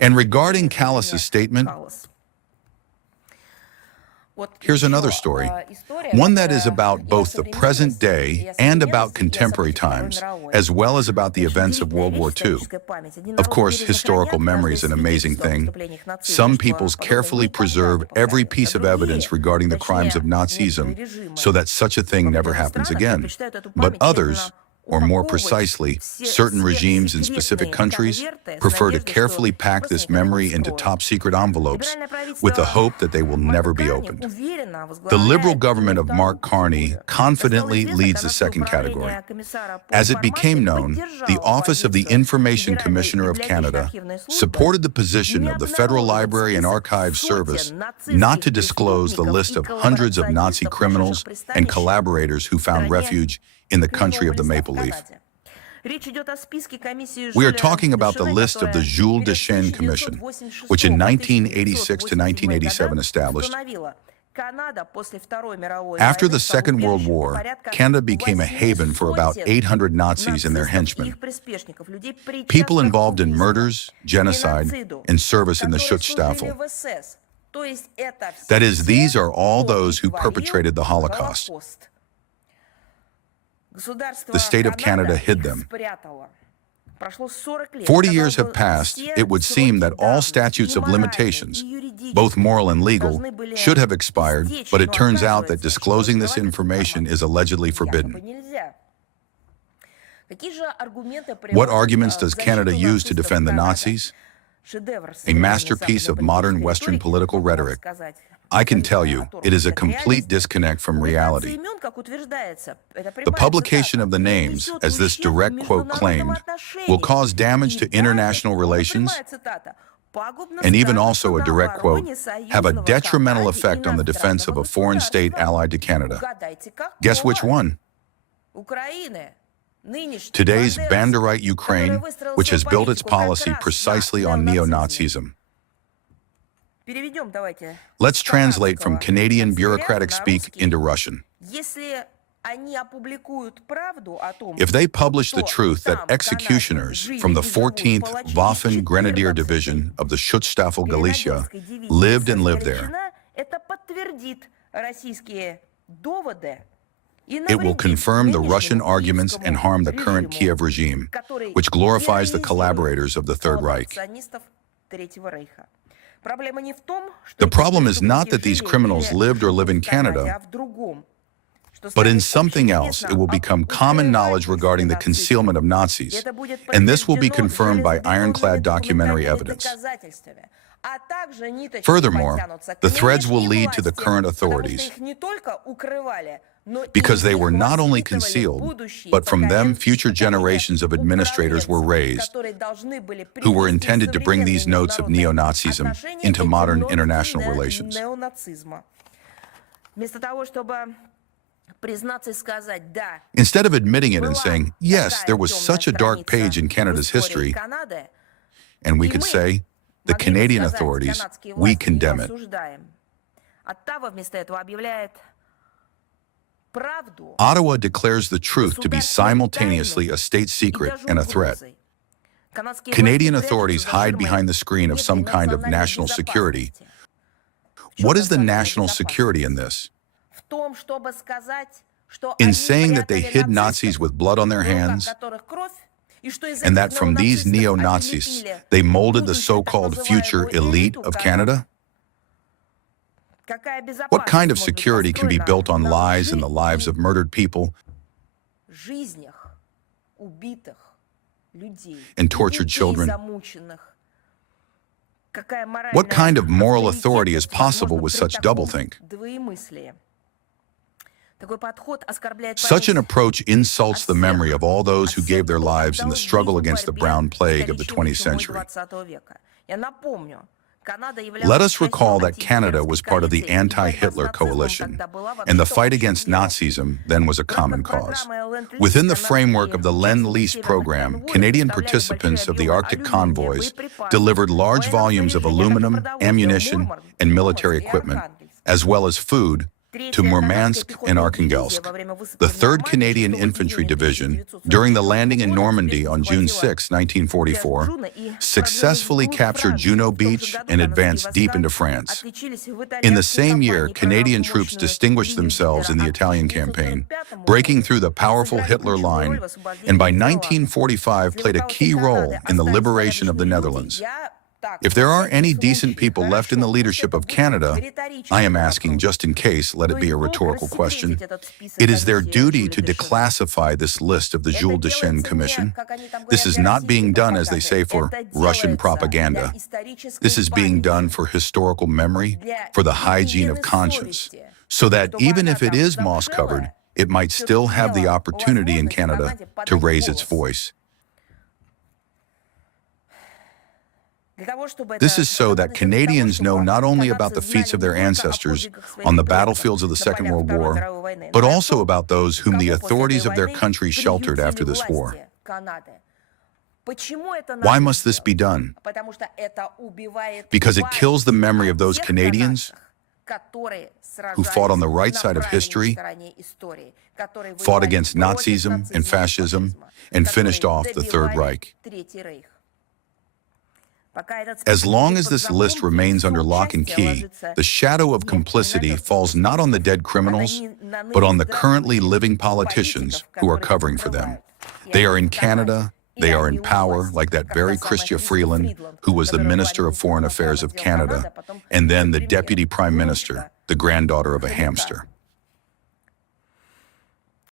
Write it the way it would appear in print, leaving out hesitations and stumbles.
And regarding Callas's statement, here's another story, one that is about both the present day and about contemporary times, as well as about the events of World War II. Of course, historical memory is an amazing thing. Some peoples carefully preserve every piece of evidence regarding the crimes of Nazism so that such a thing never happens again. But others, or more precisely, certain regimes in specific countries, prefer to carefully pack this memory into top-secret envelopes with the hope that they will never be opened. The Liberal government of Mark Carney confidently leads the second category. As it became known, the Office of the Information Commissioner of Canada supported the position of the Federal Library and Archives Service not to disclose the list of hundreds of Nazi criminals and collaborators who found refuge in the country of the Maple Leaf. We are talking about the list of the Jules Deschênes Commission, which in 1986 to 1987 established. After the Second World War, Canada became a haven for about 800 Nazis and their henchmen, people involved in murders, genocide, and service in the Schutzstaffel. That is, these are all those who perpetrated the Holocaust. The state of Canada hid them. 40 years have passed. It would seem that all statutes of limitations, both moral and legal, should have expired, but it turns out that disclosing this information is allegedly forbidden. What arguments does Canada use to defend the Nazis? A masterpiece of modern Western political rhetoric. I can tell you, it is a complete disconnect from reality. The publication of the names, as this direct quote claimed, will cause damage to international relations, and even also a direct quote, have a detrimental effect on the defense of a foreign state allied to Canada. Guess which one? Today's Banderite Ukraine, which has built its policy precisely on neo-Nazism. Let's translate from Canadian bureaucratic speak into Russian. If they publish the truth that executioners from the 14th Waffen Grenadier Division of the Schutzstaffel Galicia lived and lived there, it will confirm the Russian arguments and harm the current Kiev regime, which glorifies the collaborators of the Third Reich. The problem is not that these criminals lived or live in Canada, but in something else it will become common knowledge regarding the concealment of Nazis, and this will be confirmed by ironclad documentary evidence. Furthermore, the threads will lead to the current authorities, because they were not only concealed, but from them future generations of administrators were raised, who were intended to bring these notes of neo-Nazism into modern international relations. Instead of admitting it and saying, yes, there was such a dark page in Canada's history, and we could say, the Canadian authorities, we condemn it. Ottawa declares the truth to be simultaneously a state secret and a threat. Canadian authorities hide behind the screen of some kind of national security. What is the national security in this? In saying that they hid Nazis with blood on their hands, and that from these neo-Nazis, they molded the so-called future elite of Canada? What kind of security can be built on lies and the lives of murdered people and tortured children? What kind of moral authority is possible with such doublethink? Such an approach insults the memory of all those who gave their lives in the struggle against the brown plague of the 20th century. Let us recall that Canada was part of the anti-Hitler coalition, and the fight against Nazism then was a common cause. Within the framework of the Lend-Lease program, Canadian participants of the Arctic convoys delivered large volumes of aluminum, ammunition, and military equipment, as well as food, to Murmansk and Arkhangelsk. The 3rd Canadian Infantry Division, during the landing in Normandy on June 6, 1944, successfully captured Juno Beach and advanced deep into France. In the same year, Canadian troops distinguished themselves in the Italian campaign, breaking through the powerful Hitler line, and by 1945 played a key role in the liberation of the Netherlands. If there are any decent people left in the leadership of Canada, I am asking just in case, let it be a rhetorical question, it is their duty to declassify this list of the Jules Deschênes Commission. This is not being done, as they say, for Russian propaganda. This is being done for historical memory, for the hygiene of conscience, so that even if it is moss-covered, it might still have the opportunity in Canada to raise its voice. This is so that Canadians know not only about the feats of their ancestors on the battlefields of the Second World War, but also about those whom the authorities of their country sheltered after this war. Why must this be done? Because it kills the memory of those Canadians who fought on the right side of history, fought against Nazism and fascism, and finished off the Third Reich. As long as this list remains under lock and key, the shadow of complicity falls not on the dead criminals, but on the currently living politicians who are covering for them. They are in Canada, they are in power, like that very Chrystia Freeland, who was the Minister of Foreign Affairs of Canada, and then the Deputy Prime Minister, the granddaughter of a hamster.